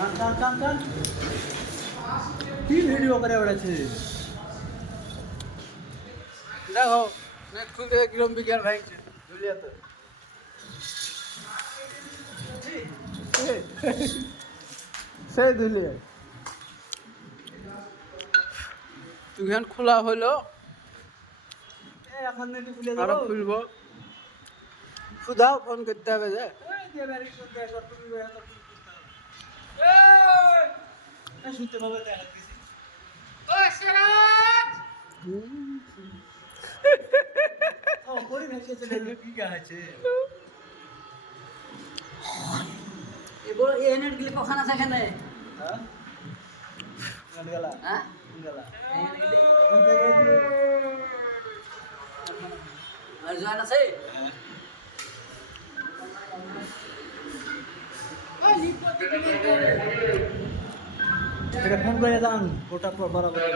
টান টান টান কি ভিডিও করে বেড়াচ্ছে দেখো খুলে কিরম বিজ্ঞান ভাইছে দুলিয়াতে সেই দুলিয়া তুই খোলা হইলো এখন আরো খুলবো সুধাও ফোন করতে হবে যে শুনতে পাবে কখন আছে এখানে আর জোয়ান আছে ফোন করে যান গোটা বরাবর